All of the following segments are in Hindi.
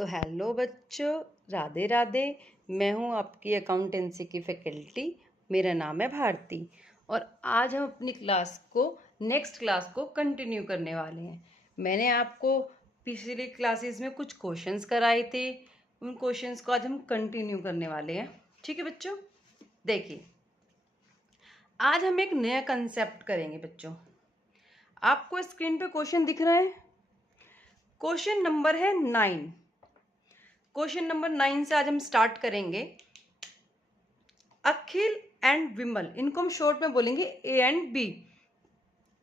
तो हेलो बच्चों, राधे राधे। मैं हूँ आपकी अकाउंटेंसी की फैकल्टी। मेरा नाम है भारती और आज हम अपनी नेक्स्ट क्लास को कंटिन्यू करने वाले हैं। मैंने आपको पिछली क्लासेस में कुछ क्वेश्चंस कराए थे, उन क्वेश्चंस को आज हम कंटिन्यू करने वाले हैं। ठीक है बच्चों, देखिए आज हम एक नया कंसेप्ट करेंगे बच्चों। आपको स्क्रीन पे क्वेश्चन दिख रहा है। क्वेश्चन नंबर है 9। क्वेश्चन नंबर 9 से आज हम स्टार्ट करेंगे। अखिल एंड विमल, इनको हम शॉर्ट में बोलेंगे A and B,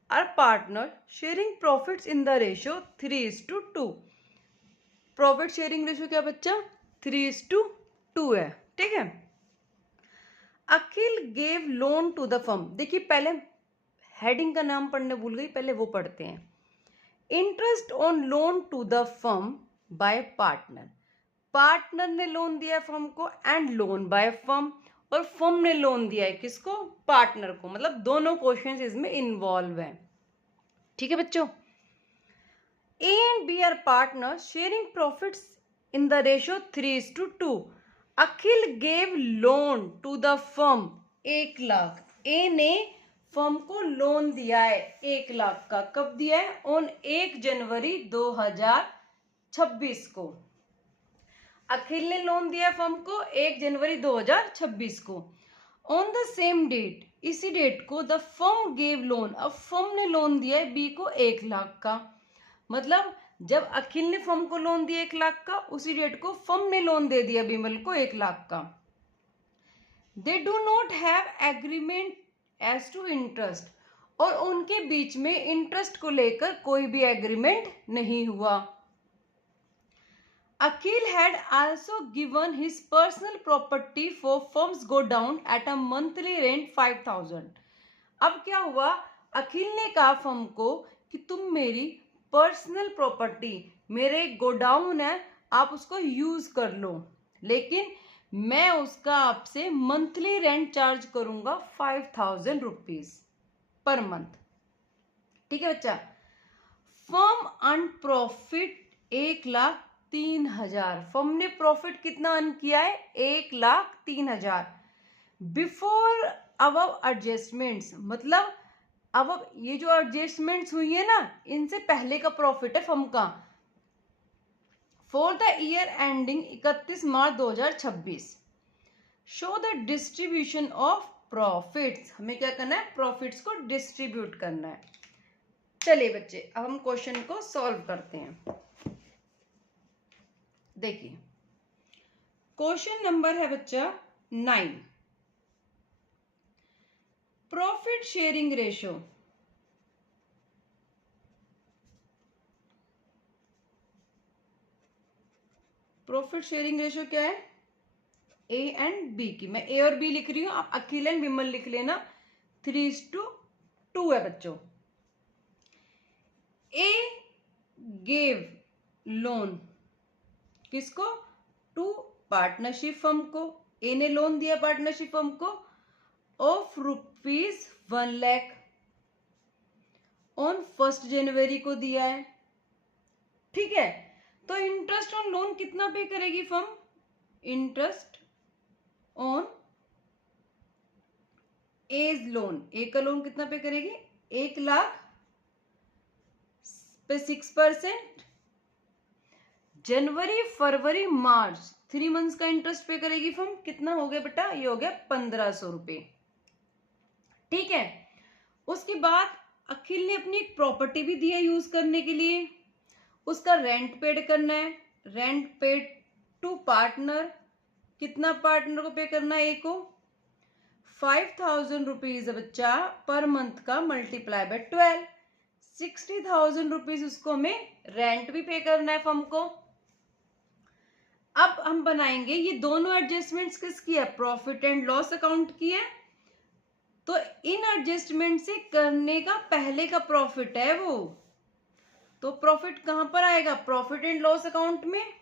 are partner sharing profits in the ratio 3:2। Profit sharing ratio क्या बच्चा? 3:2 है। ठीक है। Akhil gave loan to the firm. देखिए पहले हेडिंग का नाम पढ़ने भूल गई, पहले वो पढ़ते हैं। Interest on loan to the firm by partner. Partner ने लोन दिया है फर्म को एंड लोन बाय फर्म, और फर्म ने लोन दिया है किसको? पार्टनर को। मतलब दोनों क्वेश्चंस इसमें इन्वॉल्व हैं। ठीक है बच्चों। A and B are partner sharing profits in the ratio 3:2। Akhil gave loan to the firm 1 lakh. A ने फर्म को लोन दिया है 1 लाख का। कब दिया है? ऑन 1 जनवरी 2026 को। अखिल ने लोन दिया फर्म को 1 जनवरी 2026 को। ऑन द सेम डेट, इसी डेट को द फर्म गेव लोन। अब फर्म ने लोन दिया है बी को 1 लाख का। मतलब जब अखिल ने फर्म को लोन दिया 1 लाख का, उसी डेट को फर्म ने लोन दे दिया विमल को 1 लाख का। They do not have agreement as to interest, और उनके बीच में इंटरेस्ट को लेकर कोई भी एग्रीमेंट नहीं हुआ। Akhil had also given his personal property for firms go down at a monthly rent 5,000. अब क्या हुआ? अखिल ने कहा फर्म को कि तुम मेरी पर्सनल प्रॉपर्टी, मेरे गोडाउन है, आप उसको यूज कर लो, लेकिन मैं उसका आपसे मंथली रेंट चार्ज करूंगा 5,000 रुपीज पर मंथ। ठीक है बच्चा। Firm earn profit 1,03,000। फर्म ने प्रॉफिट कितना अर्न किया है? 1,03,000 बिफोर अबव एडजस्टमेंट्स। मतलब अब ये जो एडजस्टमेंट्स हुई है ना, इनसे पहले का प्रॉफिट है फर्म का। For the year ending 31 March 2026। Show the distribution of profits. हमें क्या करना है? प्रॉफिट्स को डिस्ट्रीब्यूट करना है। चलिए बच्चे, अब हम क्वेश्चन को सॉल्व करते हैं। देखिए क्वेश्चन नंबर है बच्चा 9। Profit sharing ratio. Profit sharing ratio क्या है? ए एंड बी की। मैं ए और बी लिख रही हूं, आप अखिल एंड विमल लिख लेना। 3:2 है बच्चों। ए गेव लोन किसको? टू पार्टनरशिप फर्म को। ए ने लोन दिया पार्टनरशिप फर्म को ऑफ ₹1 लाख ऑन 1 जनवरी को दिया है। ठीक है। तो इंटरेस्ट ऑन लोन कितना पे करेगी firm? Interest on as loan, A का लोन कितना पे करेगी? 1 लाख पे 6%। जनवरी फरवरी मार्च 3 मंथ्स का इंटरेस्ट पे करेगी फर्म। कितना हो गया बेटा? ये हो गया 1,500 रुपए। ठीक है। उसके बाद अखिल ने अपनी एक प्रॉपर्टी भी दी है यूज करने के लिए, उसका रेंट पेड करना है। Rent paid to partner. कितना पार्टनर को पे करना है? ए को 5,000 रुपीज बच्चा पर मंथ का, मल्टीप्लाई बाय 12, 60,000 रुपीज उसको हमें रेंट भी पे करना है फर्म को। अब हम बनाएंगे ये दोनों एडजस्टमेंट्स किसकी है? प्रॉफिट एंड लॉस अकाउंट की है। तो इन एडजस्टमेंट से करने का पहले का प्रॉफिट है वो, तो प्रॉफिट कहां पर आएगा? प्रॉफिट एंड लॉस अकाउंट में।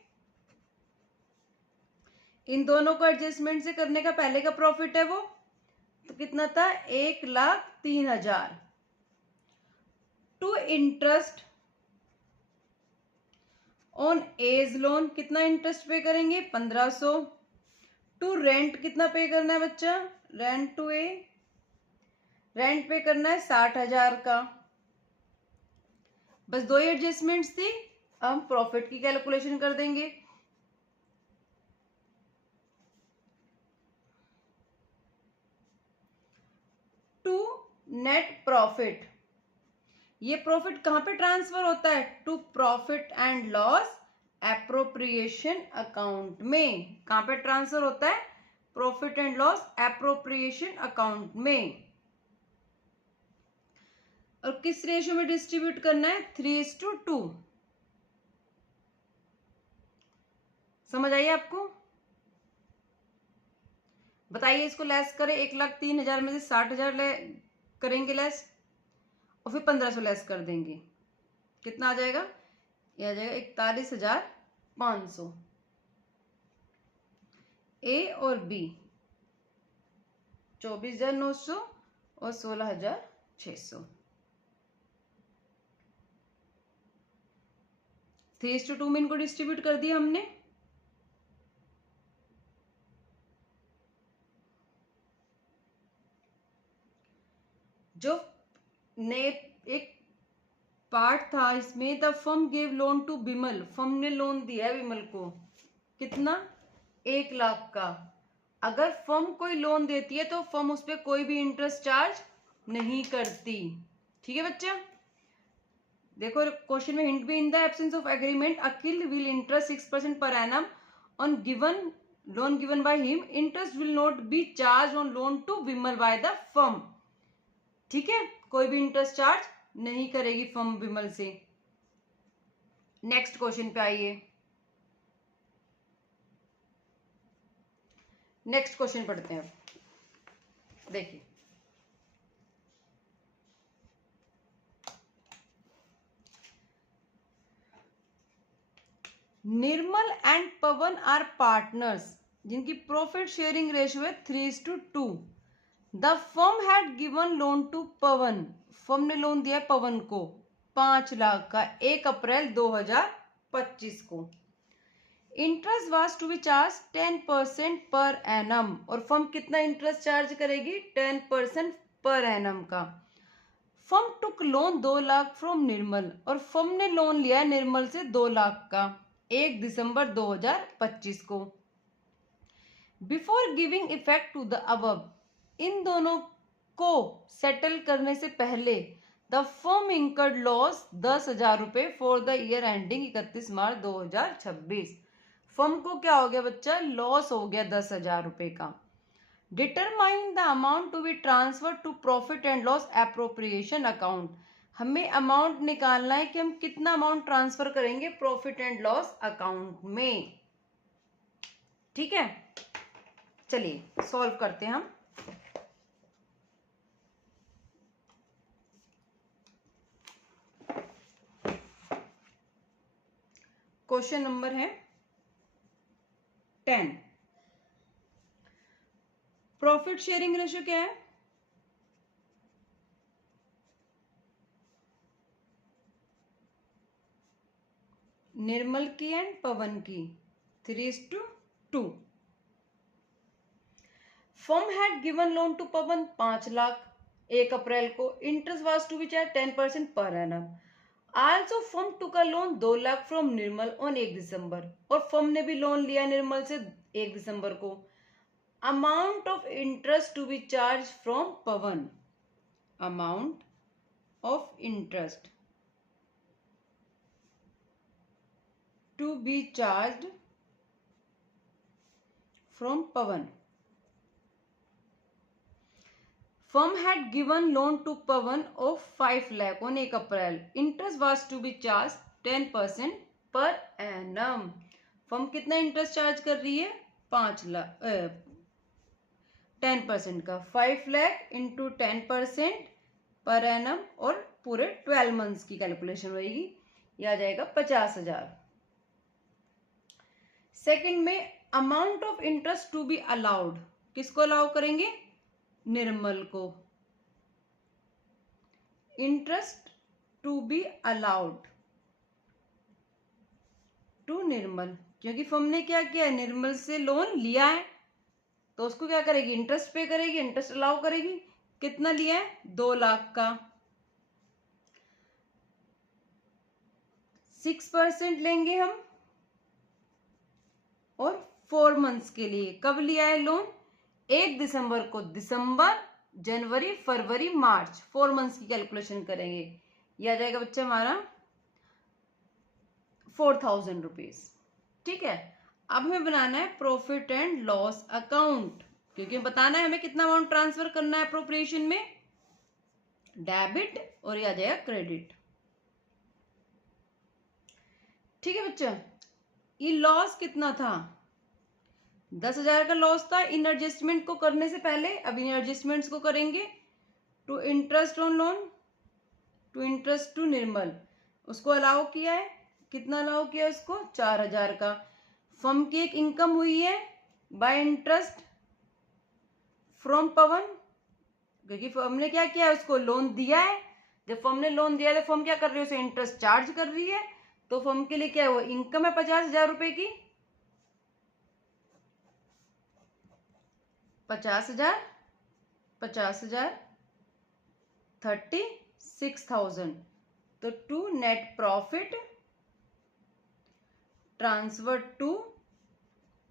इन दोनों को एडजस्टमेंट से करने का पहले का प्रॉफिट है वो, तो कितना था? 1,03,000 to interest on as loan कितना इंटरेस्ट पे करेंगे 1500। टू रेंट कितना पे करना है बच्चा, रेंट टू ए, रेंट पे करना है 60,000 का। बस दो ही एडजस्टमेंट्स थी। हम प्रॉफिट की कैलकुलेशन कर देंगे। टू नेट प्रॉफिट, ये प्रॉफिट कहां पे ट्रांसफर होता है, to profit and loss appropriation account में। कहां पे ट्रांसफर होता है, profit and loss appropriation account में। और किस रेशियो में डिस्ट्रीब्यूट करना है, 3:2। समझ आइए आपको, बताइए इसको लेस करें, 1,03,000 में से 60,000 करेंगे लेस, और फिर 1,500 लेस कर देंगे, कितना आ जाएगा, ये आ जाएगा 41,500। ए और बी 24,900 और 16,600। 3:2 में इनको डिस्ट्रीब्यूट कर दिया हमने। जो ने एक पार्ट था इसमें, the firm gave loan to Vimal, firm ने लोन दिया है विमल को, कितना, 1,00,000 का। अगर फर्म कोई लोन देती है तो फर्म उस पर कोई भी इंटरेस्ट चार्ज नहीं करती। ठीक है बच्चा, देखो क्वेश्चन में हिंट भी, in the absence of agreement Akhil will interest 6% per annum on given loan given by him, interest will not be charge on loan to Vimal by the firm. ठीक है, कोई भी इंटरेस्ट चार्ज नहीं करेगी फर्म विमल से। नेक्स्ट क्वेश्चन पे आइए, नेक्स्ट क्वेश्चन पढ़ते हैं। देखिए, Nirmal and Pavan are partners जिनकी प्रॉफिट शेयरिंग रेशियो है 3:2। The firm had given loan to Pavan, firm ने लोन दिया पवन को 5,00,000 का 1 अप्रैल 2025 को। Interest was to be charge 10% per annum, और फर्म कितना इंटरेस्ट चार्ज करेगी, 10% पर एनम का। फर्म टुक लोन 2,00,000 फ्रॉम निर्मल, और फर्म ने लोन लिया है निर्मल से 2,00,000 का 1 दिसंबर 2025 को। Before giving effect to the above, इन दोनों को सेटल करने से पहले द फर्म इंकर्ड लॉस 10,000 रुपए for the year ending 31 March 2026। Firm को क्या हो गया बच्चा, लॉस हो गया 10,000 रुपए का। Determine the amount to be transfer to profit and loss appropriation account, हमें अमाउंट निकालना है कि हम कितना अमाउंट ट्रांसफर करेंगे प्रॉफिट एंड लॉस अकाउंट में। ठीक है, चलिए सॉल्व करते हैं हम। क्वेश्चन नंबर है 10। प्रॉफिट शेयरिंग रेशियो क्या है, निर्मल की एंड पवन की 3:2। Firm had given loan to Pawan 5,00,000 1 April को, interest was to be charge 10% per annum. Also firm took a loan 2,00,000 from Nirmal on 1 दिसंबर, और फर्म ने भी लोन लिया निर्मल से 1 दिसंबर को। Amount of interest to be charge from Pavan, amount of interest to be charge from Pavan. Firm had given loan to Pawan of 5,00,000 on 1 April. Interest was to be charged 10% per annum. Firm कितना इंटरेस्ट चार्ज कर रही है, 5,00,000 10% का, 5,00,000 इंटू 10% पर एनम, और पूरे 12 मंथ्स की कैलकुलेशन होगी, यह आ जाएगा 50,000। सेकंड में amount of interest to be allowed, किसको अलाउ करेंगे, निर्मल को। Interest to be allowed to Nirmal, क्योंकि फर्म ने क्या किया है, निर्मल से लोन लिया है, तो उसको क्या करेगी, इंटरेस्ट पे करेगी, इंटरेस्ट अलाउ करेगी। कितना लिया है, 2 लाख का। 6% लेंगे हम, और 4 मंथ्स के लिए। कब लिया है लोन, 1 दिसंबर को। दिसंबर, जनवरी, फरवरी, मार्च, 4 मंथ्स की कैलकुलेशन करेंगे। ये आ जाएगा बच्चा हमारा 4000 रुपीज। ठीक है, अब हमें बनाना है प्रॉफिट एंड लॉस अकाउंट, क्योंकि बताना है हमें कितना अमाउंट ट्रांसफर करना है अप्रोप्रिएशन में, डेबिट और ये आ जाएगा क्रेडिट। ठीक है बच्चा, ये लॉस कितना था, 10,000 का लॉस था इन एडजस्टमेंट को करने से पहले। अब इन एडजस्टमेंट्स को करेंगे। To interest on loan, to interest to Nirmal, उसको अलाउ किया है। कितना अलाउ किया उसको, 4,000 का। फर्म की एक इनकम हुई है बाय इंटरेस्ट फ्रॉम पवन, क्योंकि फर्म ने क्या किया है, उसको लोन दिया है। जब फर्म ने लोन दिया है तो फर्म क्या कर रही है, उसे इंटरेस्ट चार्ज कर रही है। तो फर्म के लिए क्या है, वो इनकम है 50,000 रुपए की। 50,000, 50,000, 36,000। तो to net profit transfer to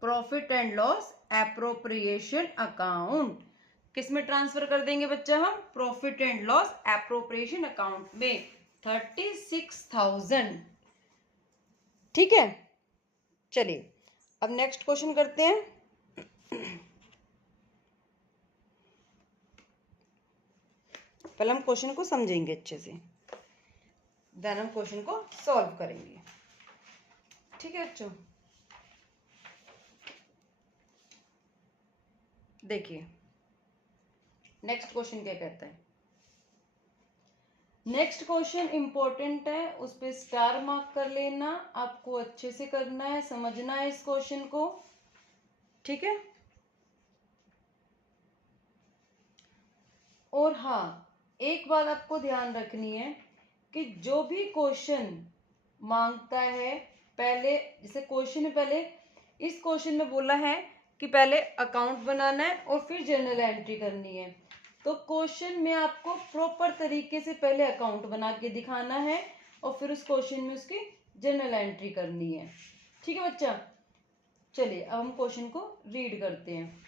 profit and loss appropriation account. किस में ट्रांसफर कर देंगे बच्चा हम, profit and loss appropriation account में 36,000। ठीक है, चलिए अब नेक्स्ट क्वेश्चन करते हैं। पहले हम क्वेश्चन को समझेंगे अच्छे से, देन हम क्वेश्चन को सॉल्व करेंगे। ठीक है बच्चों, देखिए नेक्स्ट क्वेश्चन क्या कहता है। नेक्स्ट क्वेश्चन इंपॉर्टेंट है, उस पर स्टार मार्क कर लेना। आपको अच्छे से करना है, समझना है इस क्वेश्चन को। ठीक है, और हाँ, एक बात आपको ध्यान रखनी है कि जो भी क्वेश्चन मांगता है, पहले जैसे क्वेश्चन में, पहले इस क्वेश्चन में बोला है कि पहले अकाउंट बनाना है और फिर जर्नल एंट्री करनी है। तो क्वेश्चन में आपको प्रॉपर तरीके से पहले अकाउंट बना के दिखाना है और फिर उस क्वेश्चन में उसकी जर्नल एंट्री करनी है। ठीक है बच्चा, चलिए अब हम क्वेश्चन को रीड करते हैं।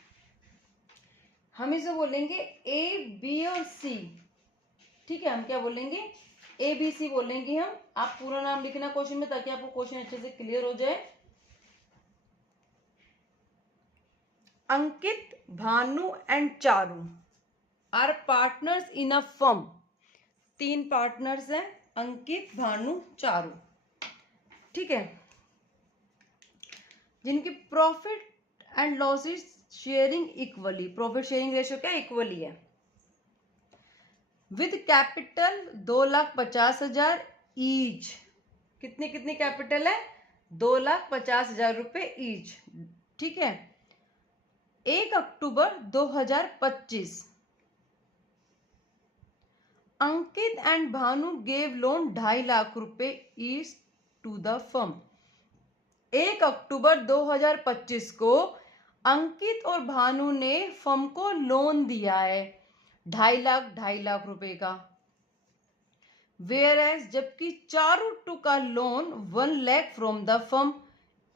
हम इसे बोलेंगे ए, बी और सी। ठीक है, हम क्या बोलेंगे, ए बी सी बोलेंगे हम। आप पूरा नाम लिखना क्वेश्चन में, ताकि आपको क्वेश्चन अच्छे से क्लियर हो जाए। Ankit, Bhanu and Charu are partners in a firm. 3 partners हैं, अंकित, भानु, चारू। ठीक है, जिनकी profit and losses sharing equally, profit sharing ratio क्या इक्वली है। With capital 2,50,000 each. कितनी कितनी कैपिटल है, 2,50,000 रुपए ईच। ठीक है, 1 अक्टूबर 2025 Ankit and Bhanu gave loan 2.5 lakh रुपए ईच टू द फर्म। 1 अक्टूबर 2025 को अंकित और भानु ने फर्म को लोन दिया है 2.5 लाख रुपए का। वेयर एज, जबकि Charu took a loan 1 lakh from the firm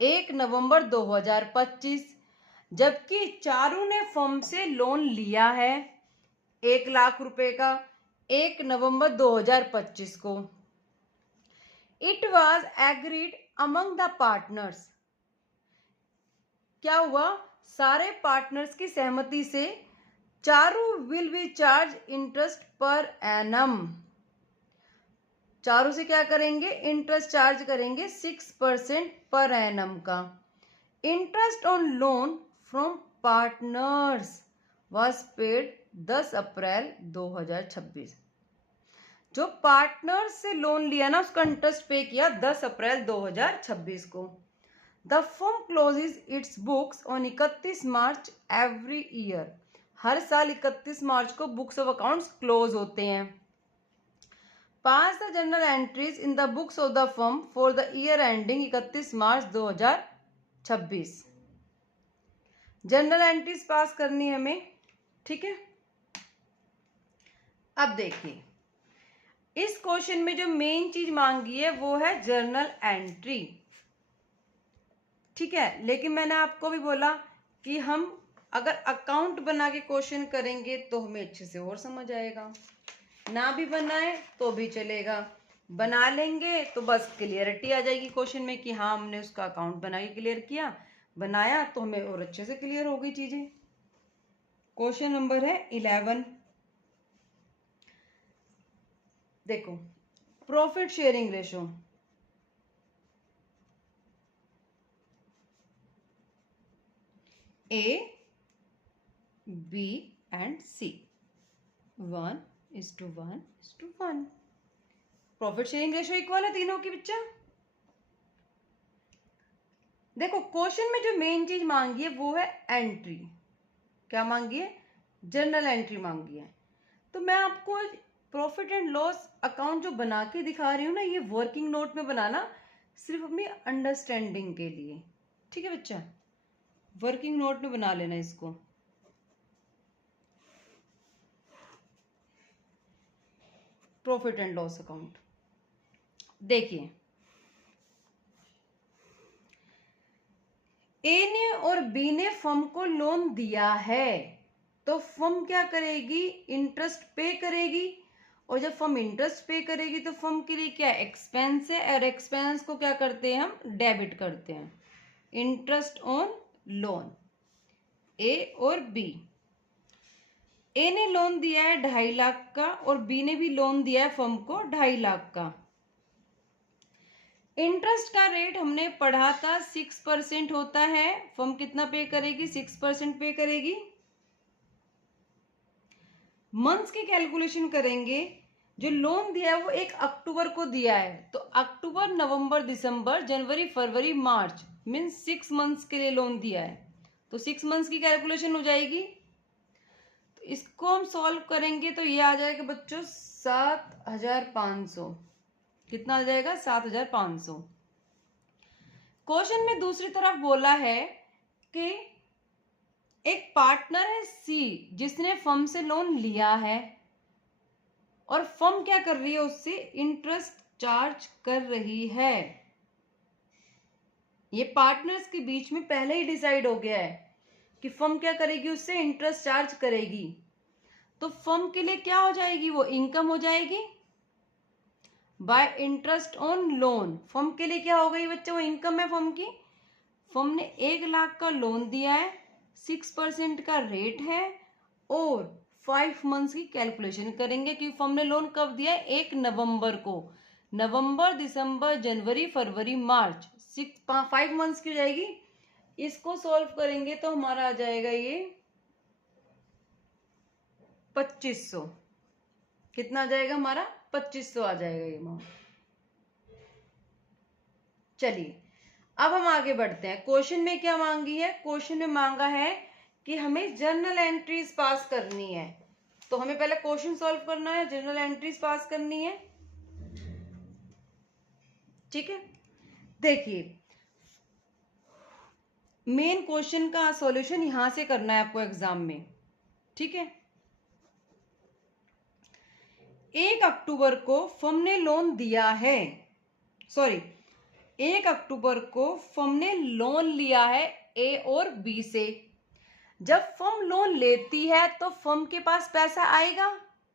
1 नवंबर 2025, जबकि चारू ने फर्म से लोन लिया है 1 लाख रुपए का 1 नवंबर 2025 को। It was agreed among the partners, क्या हुआ, सारे पार्टनर्स की सहमति से Charu will be charge interest per annum. Charu से क्या करेंगे, इंटरेस्ट चार्ज करेंगे 6% पर एनम का। Interest on loan from partners was paid 10 अप्रैल 2026। जो पार्टनर से लोन लिया ना, उसका इंटरेस्ट पे किया 10 अप्रैल 2026 को। The firm closes its books on 31 March every year. हर साल 31 मार्च को बुक्स ऑफ अकाउंट्स क्लोज होते हैं। Pass the journal entries in the books of the firm for the year ending 31 March 2026। Journal entries pass करनी है हमें, ठीक है। अब देखिए, इस क्वेश्चन में जो मेन चीज मांगी है वो है जर्नल एंट्री, ठीक है। लेकिन मैंने आपको भी बोला कि हम अगर अकाउंट बना के क्वेश्चन करेंगे तो हमें अच्छे से और समझ आएगा, ना भी बनाए तो भी चलेगा, बना लेंगे तो बस क्लियरिटी आ जाएगी क्वेश्चन में कि हाँ हमने उसका अकाउंट बना के क्लियर किया, बनाया तो हमें और अच्छे से क्लियर हो गई चीजें। क्वेश्चन नंबर है 11, देखो, profit sharing ratio. A, B and C 1:1:1। Profit sharing ratio equal है तीनों की बच्चा। देखो क्वेश्चन में जो मेन चीज मांगी है वो है एंट्री। क्या मांगी है? जर्नल एंट्री मांगी है। तो मैं आपको प्रॉफिट एंड लॉस अकाउंट जो बना के दिखा रही हूँ ना, ये वर्किंग नोट में बनाना सिर्फ अपनी अंडरस्टैंडिंग के लिए, ठीक है बच्चा। वर्किंग नोट में बना लेना इसको। प्रॉफिट एंड लॉस अकाउंट देखिए, ए ने और बी ने फर्म को लोन दिया है तो फर्म क्या करेगी? इंटरेस्ट पे करेगी। और जब फर्म इंटरेस्ट पे करेगी तो फर्म के लिए क्या एक्सपेंस है, और एक्सपेंस को क्या करते हैं हम? डेबिट करते हैं। इंटरेस्ट ऑन लोन, ए और बी। ए ने लोन दिया है 2.5 लाख का और बी ने भी लोन दिया है फर्म को 2.5 लाख का। इंटरेस्ट का रेट हमने पढ़ा था 6% होता है। फर्म कितना पे करेगी? 6% पे करेगी। मंथ्स की कैलकुलेशन करेंगे। जो लोन दिया है वो 1 अक्टूबर को दिया है, तो अक्टूबर, नवंबर, दिसंबर, जनवरी, फरवरी, मार्च, मीन्स 6 मंथ्स के लिए लोन दिया है, तो 6 मंथ्स की कैलकुलेशन हो जाएगी। तो इसको हम सॉल्व करेंगे तो ये आ जाएगा बच्चों 7,500। कितना आ जाएगा? 7,500। क्वेश्चन में दूसरी तरफ बोला है कि एक पार्टनर है सी जिसने फर्म से लोन लिया है और फर्म क्या कर रही है? उससे इंटरेस्ट चार्ज कर रही है। ये पार्टनर्स के बीच में पहले ही डिसाइड हो गया है कि फर्म क्या करेगी? उससे इंटरेस्ट चार्ज करेगी। तो फर्म के लिए क्या हो जाएगी? वो इनकम हो जाएगी bye interest on loan. Firm के लिए क्या हो गई बच्चे? वो इनकम है फर्म की। फर्म ने 1 लाख का लोन दिया है, 6% का रेट है और 5 मंथ्स की कैलकुलेशन करेंगे कि फर्म ने लोन कब दिया है? 1 नवंबर को। नवंबर, दिसंबर, जनवरी, फरवरी, मार्च, 5 मंथ्स की हो जाएगी। इसको सॉल्व करेंगे तो हमारा आ जाएगा ये 2500। कितना आ जाएगा हमारा? 2500 आ जाएगा ये अमाउंट। चलिए अब हम आगे बढ़ते हैं। क्वेश्चन में क्या मांगी है? क्वेश्चन में मांगा है कि हमें जर्नल एंट्रीज पास करनी है। तो हमें पहले क्वेश्चन सॉल्व करना है, जर्नल एंट्रीज पास करनी है, ठीक है। देखिए मेन क्वेश्चन का सॉल्यूशन यहां से करना है आपको एग्जाम में, ठीक है। 1 अक्टूबर को फर्म ने लोन दिया है, 1 अक्टूबर को फर्म ने लोन लिया है ए और बी से। जब फर्म लोन लेती है तो फर्म के पास पैसा आएगा,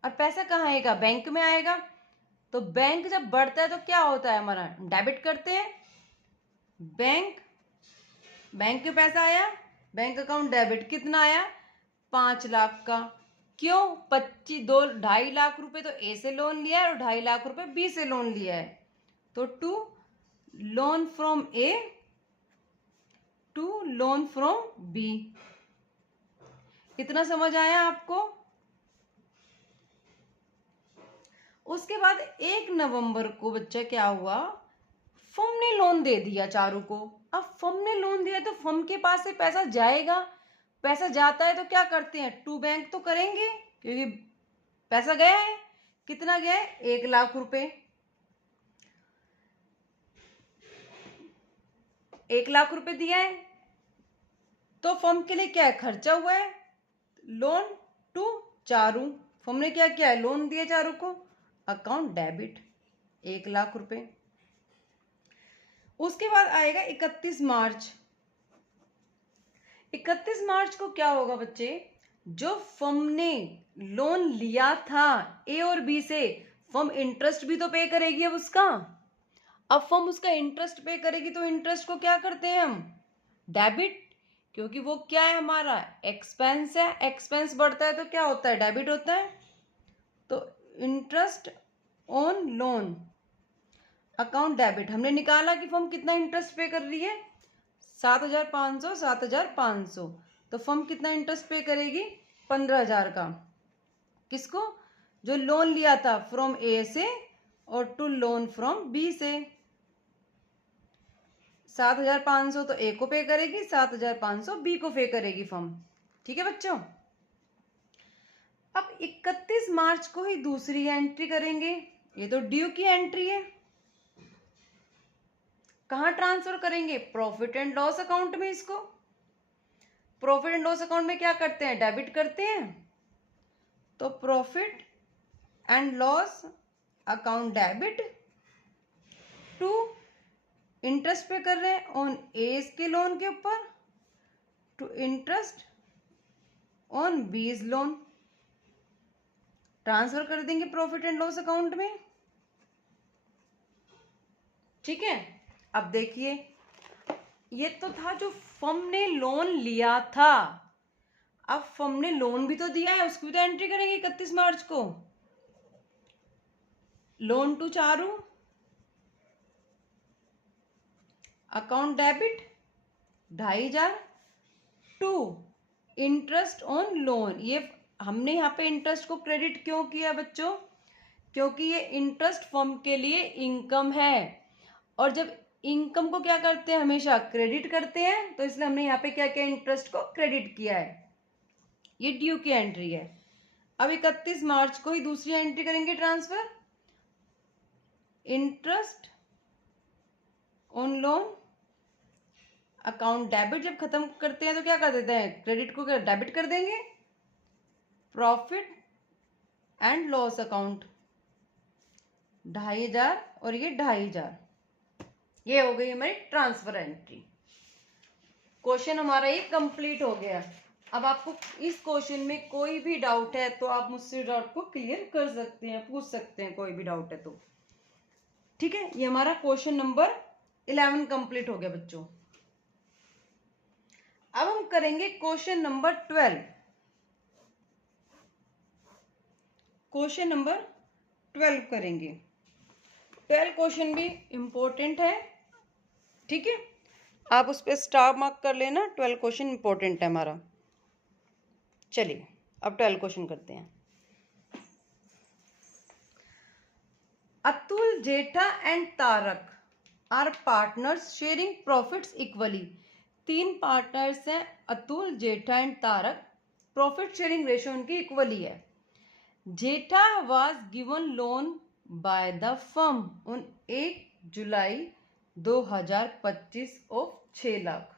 और पैसा कहाँ आएगा? बैंक में आएगा। तो बैंक जब बढ़ता है तो क्या होता है? हमारा डेबिट करते हैं। बैंक के पैसा आया, बैंक अकाउंट डेबिट। कितना आया? 5 लाख का। क्यों? 2.5 लाख रुपए तो ए से लोन लिया है और 2.5 लाख रुपए बी से लोन लिया है। तो to loan from A to loan from B. कितना समझ आया आपको? उसके बाद 1 नवंबर को बच्चा क्या हुआ? फर्म ने लोन दे दिया चारों को। अब फर्म ने लोन दिया तो फर्म के पास से पैसा जाएगा। पैसा जाता है तो क्या करते हैं? टू बैंक तो करेंगे क्योंकि पैसा गया है। कितना गया है? 1,00,000 रुपए। 1,00,000 रुपए दिया है तो फर्म के लिए क्या है? खर्चा हुआ है। लोन टू चारू, फर्म ने क्या किया है? लोन दिया चारू को। अकाउंट डेबिट 1,00,000 रुपए। उसके बाद आएगा 31 मार्च। 31 मार्च को क्या होगा बच्चे? जो फर्म ने लोन लिया था ए और बी से, फर्म इंटरेस्ट भी तो पे करेगी अब उसका। अब फर्म उसका इंटरेस्ट पे करेगी तो इंटरेस्ट को क्या करते हैं हम? डेबिट, क्योंकि वो क्या है? हमारा एक्सपेंस है। एक्सपेंस बढ़ता है तो क्या होता है? डेबिट होता है। तो interest on loan account debit. हमने निकाला कि फर्म कितना इंटरेस्ट पे कर रही है? 7,500, 7,500। तो फर्म कितना इंटरेस्ट पे करेगी? 15,000 का। किसको? जो लोन लिया था फ्रॉम ए से और टू लोन फ्रॉम बी से। 7,500 तो ए को पे करेगी, 7,500 बी को पे करेगी फर्म। ठीक है बच्चों। अब 31 मार्च को ही दूसरी एंट्री करेंगे। ये तो ड्यू की एंट्री है। कहां ट्रांसफर करेंगे? प्रॉफिट एंड लॉस अकाउंट में। इसको प्रॉफिट एंड लॉस अकाउंट में क्या करते हैं? डेबिट करते हैं। तो profit and loss account debit to interest pay कर रहे हैं ऑन एज के लोन के ऊपर, टू इंटरेस्ट ऑन बीज लोन। ट्रांसफर कर देंगे प्रॉफिट एंड लॉस अकाउंट में। ठीक है। अब देखिए, ये तो था जो फर्म ने लोन लिया था। अब फर्म ने लोन भी तो दिया है, उसकी भी तो एंट्री करेंगे 31 मार्च को। Loan to Charu account debit 2,500 to interest on loan. ये हमने यहाँ पे इंटरेस्ट को क्रेडिट क्यों किया बच्चों? क्योंकि ये इंटरेस्ट फर्म के लिए इनकम है, और जब इनकम को क्या करते हैं? हमेशा क्रेडिट करते हैं। तो इसलिए हमने यहाँ पे क्या किया? इंटरेस्ट को क्रेडिट किया है। ये ड्यू की एंट्री है। अब 31 मार्च को ही दूसरी एंट्री करेंगे transfer. Interest on loan account debit जब खत्म करते हैं तो क्या कर देते हैं? क्रेडिट को क्या डेबिट कर देंगे। प्रॉफिट एंड लॉस अकाउंट 2,500 और ये 2,500। ये हो गई हमारी ट्रांसफर एंट्री। क्वेश्चन हमारा ये कंप्लीट हो गया। अब आपको इस क्वेश्चन में कोई भी डाउट है तो आप मुझसे डाउट को क्लियर कर सकते हैं, पूछ सकते हैं, कोई भी डाउट है तो। ठीक है, ये हमारा क्वेश्चन नंबर 11 कंप्लीट हो गया बच्चों। अब हम करेंगे क्वेश्चन नंबर 12। क्वेश्चन नंबर 12 करेंगे। 12 क्वेश्चन भी इंपॉर्टेंट है। ठीक है, आप उस पर स्टार मार्क कर लेना। 12 क्वेश्चन इंपॉर्टेंट है हमारा। चलिए अब 12 क्वेश्चन करते हैं। Atul, Jetha and Tarak are partners sharing profits equally. 3 partners हैं, Atul, Jetha and Tarak. Profit sharing ratio उनकी इक्वली है। Jetha was given loan by the firm on 8 July 2025 of 6 lakh.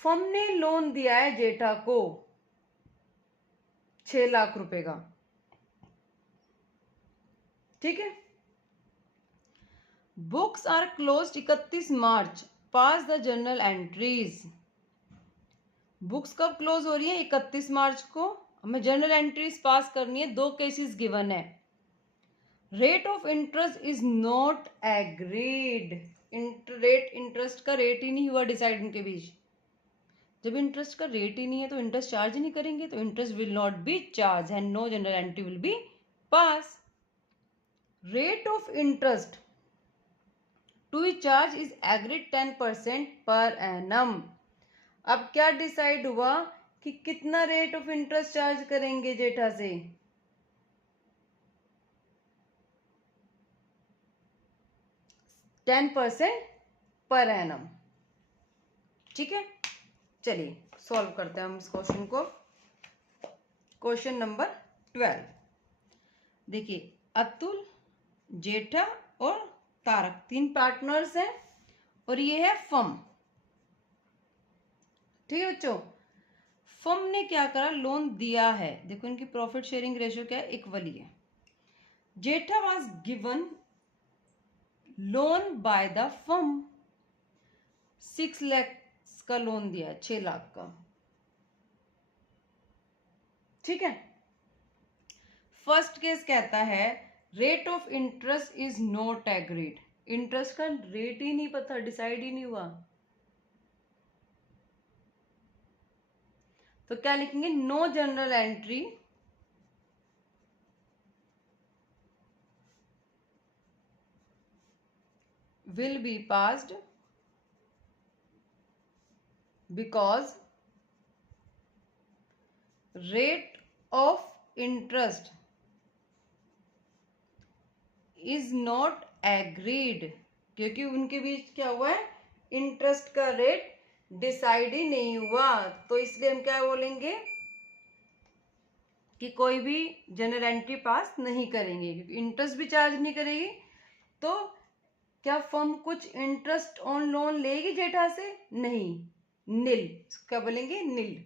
Firm ने लोन दिया है जेठा को 6 लाख रुपए का। ठीक है। Books are closed 31 March, pass the journal entries. Books कब क्लोज हो रही है? 31 मार्च को। हमें जर्नल एंट्रीज पास करनी है। 2 केसेस गिवन है। Rate of interest is not agreed. Interest का रेट ही नहीं हुआ डिसाइड इनके बीच। जब इंटरेस्ट का रेट ही नहीं है तो इंटरेस्ट चार्ज ही नहीं करेंगे, तो interest will not be charge and no general entry will be pass. Rate of interest to be charge is agreed 10% per annum. अब क्या डिसाइड हुआ कि कितना रेट ऑफ इंटरेस्ट चार्ज करेंगे जेठा से? 10% पर एनम। ठीक है, चलिए सॉल्व करते हैं हम इस क्वेश्चन को। क्वेश्चन नंबर 12 देखिए, अतुल, जेठा और तारक, 3 पार्टनर्स हैं और ये है फर्म। ठीक है बच्चों, फर्म ने क्या करा, लोन दिया है। देखो इनकी प्रॉफिट शेयरिंग रेशियो क्या है, इक्वली है। Jetha was given loan by the firm, 6 lakh का लोन दिया है, 6 लाख का। ठीक है, फर्स्ट केस कहता है rate of interest is not agreed, interest का रेट ही नहीं पता, डिसाइड ही नहीं हुआ, तो क्या लिखेंगे, no general entry will be passed because rate of interest is not agreed, क्योंकि उनके बीच क्या हुआ है, इंटरेस्ट का रेट डिसाइड ही नहीं हुआ, तो इसलिए हम क्या बोलेंगे कि कोई भी जनरल एंट्री पास नहीं करेंगे, क्योंकि इंटरेस्ट भी चार्ज नहीं करेगी। तो क्या फर्म कुछ इंटरेस्ट ऑन लोन लेगी जेठा से, नहीं, नील, क्या बोलेंगे, नील।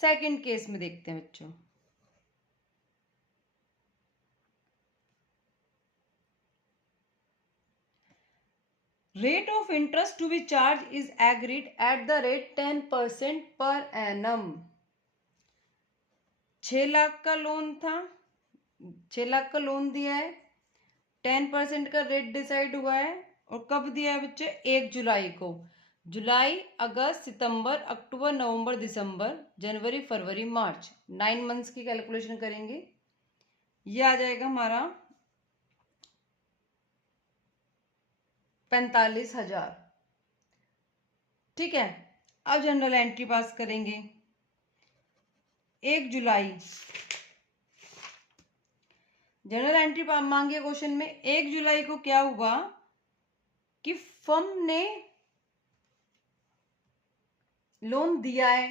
सेकंड केस में देखते हैं बच्चों, rate of interest to be charge is agreed at the rate 10% per annum. 6 lakh का लोन था, 6 लाख का लोन दिया है, 10% का रेट डिसाइड हुआ है, और कब दिया है बच्चे, 1 जुलाई को। जुलाई, अगस्त, सितंबर, अक्टूबर, नवंबर, दिसंबर, जनवरी, फरवरी, मार्च, 9 मंथ्स की कैलकुलेशन करेंगे, ये आ जाएगा हमारा 45,000। ठीक है, अब जनरल एंट्री पास करेंगे। 1 जुलाई जनरल एंट्री मांगे क्वेश्चन में, 1 जुलाई को क्या हुआ कि फर्म ने लोन दिया है।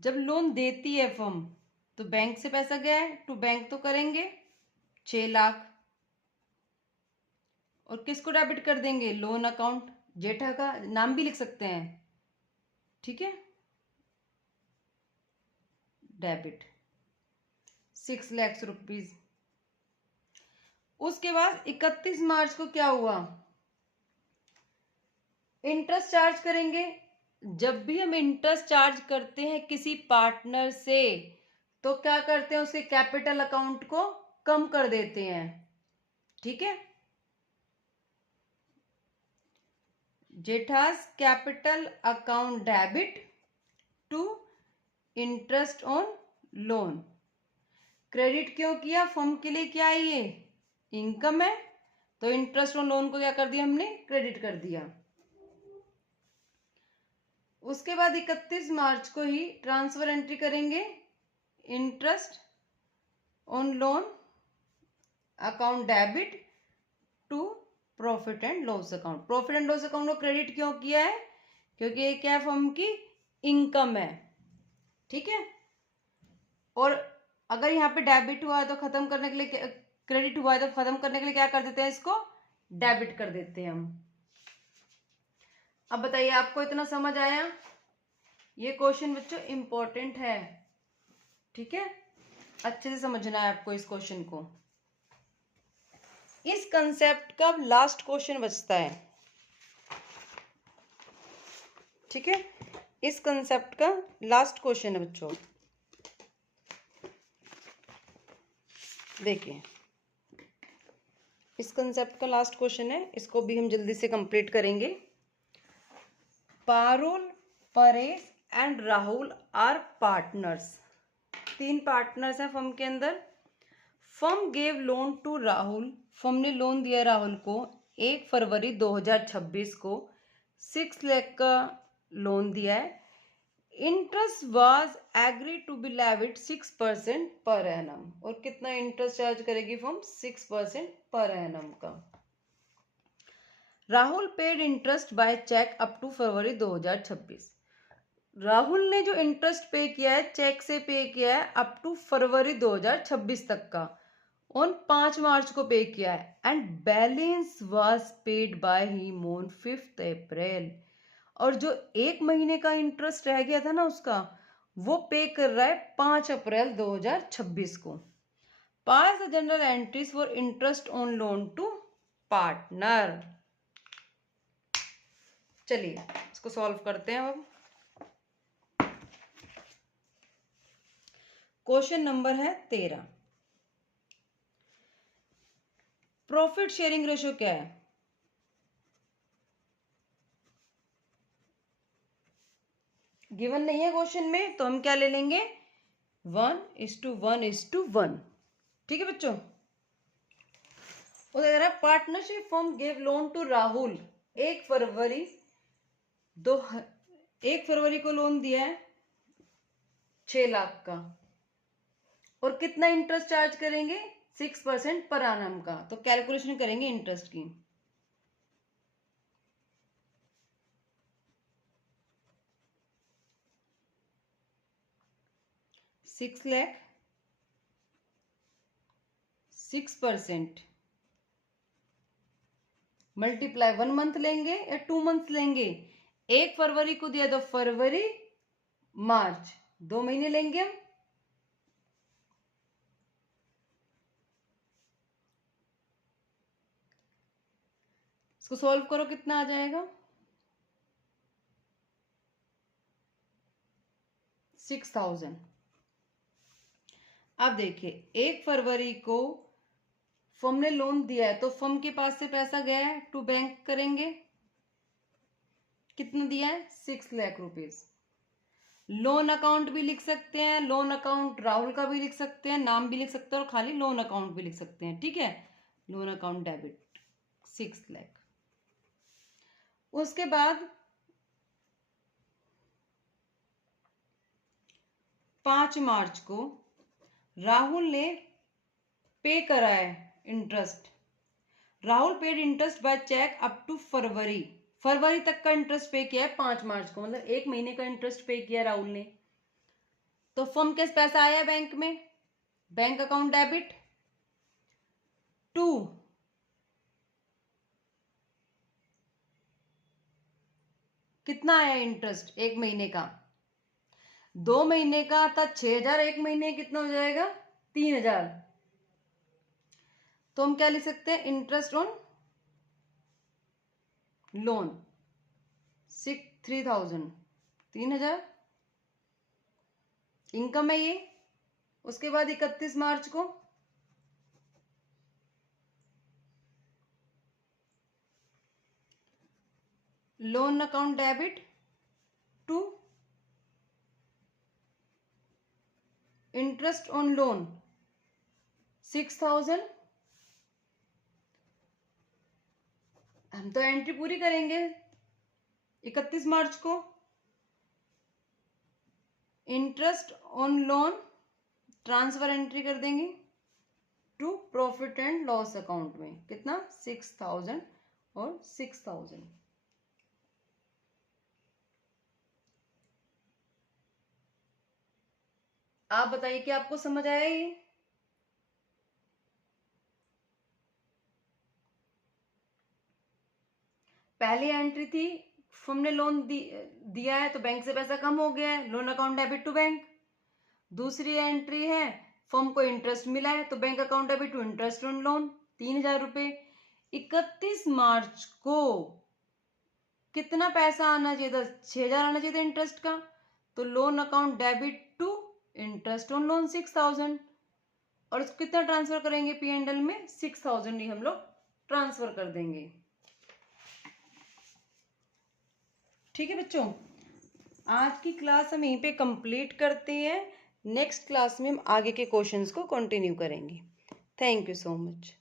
जब लोन देती है फर्म तो बैंक से पैसा गया है, टू बैंक तो करेंगे 6 लाख, और किसको डेबिट कर देंगे, लोन अकाउंट, जेठा का नाम भी लिख सकते हैं। ठीक है, डेबिट 6 लाख रुपीज। उसके बाद 31 मार्च को क्या हुआ, इंटरेस्ट चार्ज करेंगे। जब भी हम इंटरेस्ट चार्ज करते हैं किसी पार्टनर से, तो क्या करते हैं, उसके कैपिटल अकाउंट को कम कर देते हैं। ठीक है, Jetha's capital account debit to interest on loan. Credit क्यों किया, फर्म के लिए क्या है, ये इनकम है, तो इंटरेस्ट ऑन लोन को क्या कर दिया हमने, क्रेडिट कर दिया। उसके बाद 31 मार्च को ही ट्रांसफर एंट्री करेंगे, interest on loan account debit to profit and loss account. Profit and loss account को क्रेडिट क्यों किया है, क्योंकि ये क्या है, फर्म की इनकम है। ठीक है, और अगर यहाँ पे डेबिट हुआ है तो खत्म करने के लिए, क्रेडिट हुआ है तो खत्म करने के लिए क्या कर देते हैं, इसको डेबिट कर देते हैं हम। अब बताइए, आपको इतना समझ आया, ये क्वेश्चन बच्चों इंपॉर्टेंट है। ठीक है, अच्छे से समझना है आपको इस क्वेश्चन को। इस कंसेप्ट का लास्ट क्वेश्चन बचता है। ठीक है, इस कंसेप्ट का लास्ट क्वेश्चन है बच्चों, देखिए इस कंसेप्ट का लास्ट क्वेश्चन है, इसको भी हम जल्दी से कंप्लीट करेंगे। Parul, Paresh and Rahul are partners. 3 partners हैं फर्म के अंदर। Firm gave loan to Rahul, firm ने लोन दिया राहुल को 1 फरवरी 2026 को, 6 लाख का लोन दिया है। Interest was agree to be levied 6% per annum, और कितना इंटरेस्ट चार्ज करेगी फर्म, 6% पर एनम का। Rahul paid interest by cheque up to फरवरी 2026। राहुल ने जो इंटरेस्ट पे किया है चेक से पे किया है अप टू फरवरी 2026 तक का, ऑन 5 मार्च को पे किया है, and balance was paid by him on 5 अप्रैल। और जो 1 महीने का इंटरेस्ट रह गया था ना उसका, वो पे कर रहा है 5 अप्रैल 2026 को। Pass the journal entries for interest on loan to partner. चलिए इसको सॉल्व करते हैं अब। क्वेश्चन नंबर है 13। प्रॉफिट शेयरिंग रेशियो क्या है? गिवन नहीं है क्वेश्चन में, तो हम क्या ले लेंगे? 1:1:1। ठीक है बच्चों। और अगर partnership firm give loan to Rahul 1 फरवरी 1 फरवरी को लोन दिया है 6 लाख का, और कितना इंटरेस्ट चार्ज करेंगे? 6% पर annum का। तो कैलकुलेशन करेंगे इंटरेस्ट की। 6 लाख 6% मल्टीप्लाई 1 मंथ लेंगे या 2 मंथ लेंगे? 1 फरवरी को दिया तो फरवरी मार्च 2 महीने लेंगे हम। इसको सॉल्व करो, कितना आ जाएगा? 6000। अब देखिए 1 फरवरी को फर्म ने लोन दिया है, तो फर्म के पास से पैसा गया है टू बैंक करेंगे। कितना दिया है? 6 लाख रुपीज। लोन अकाउंट भी लिख सकते हैं, लोन अकाउंट राहुल का भी लिख सकते हैं, नाम भी लिख सकते हैं, और खाली लोन अकाउंट भी लिख सकते हैं। ठीक है, लोन अकाउंट डेबिट 6 लाख। उसके बाद 5 मार्च को राहुल ने पे करा है interest. Rahul paid interest by cheque up to फरवरी तक का इंटरेस्ट पे किया है 5 मार्च को, मतलब 1 महीने का इंटरेस्ट पे किया राहुल ने। तो फर्म के पैसा आया बैंक में, बैंक अकाउंट डेबिट टू कितना आया इंटरेस्ट 1 महीने का? 2 महीने का था 6000, 1 महीने कितना हो जाएगा? 3000। तो हम क्या लिख सकते हैं? इंटरेस्ट ऑन लोन 3000, 3000 इनकम है ये। उसके बाद 31 मार्च को loan account debit to interest on loan 6000। हम तो एंट्री पूरी करेंगे। 31 मार्च को interest on loan transfer entry कर देंगे to profit and loss account में। कितना? 6000 और 6000। आप बताइए कि आपको समझ आया ये? पहली एंट्री थी हमने लोन दिया है तो बैंक से पैसा कम हो गया है, loan account debit to bank. दूसरी एंट्री है फर्म को इंटरेस्ट मिला है तो bank account debit to interest on loan 3000 रुपए। 31 मार्च को कितना पैसा आना चाहिए था? 6000 आना चाहिए था इंटरेस्ट का, तो loan account debit to interest on loan 6000। और इसको कितना ट्रांसफर करेंगे? P&L में 6000 ही हम लोग ट्रांसफर कर देंगे। ठीक है बच्चों, आज की क्लास हम यहीं पे कंप्लीट करते हैं। नेक्स्ट क्लास में हम आगे के क्वेश्चंस को कंटिन्यू करेंगे। Thank you so much.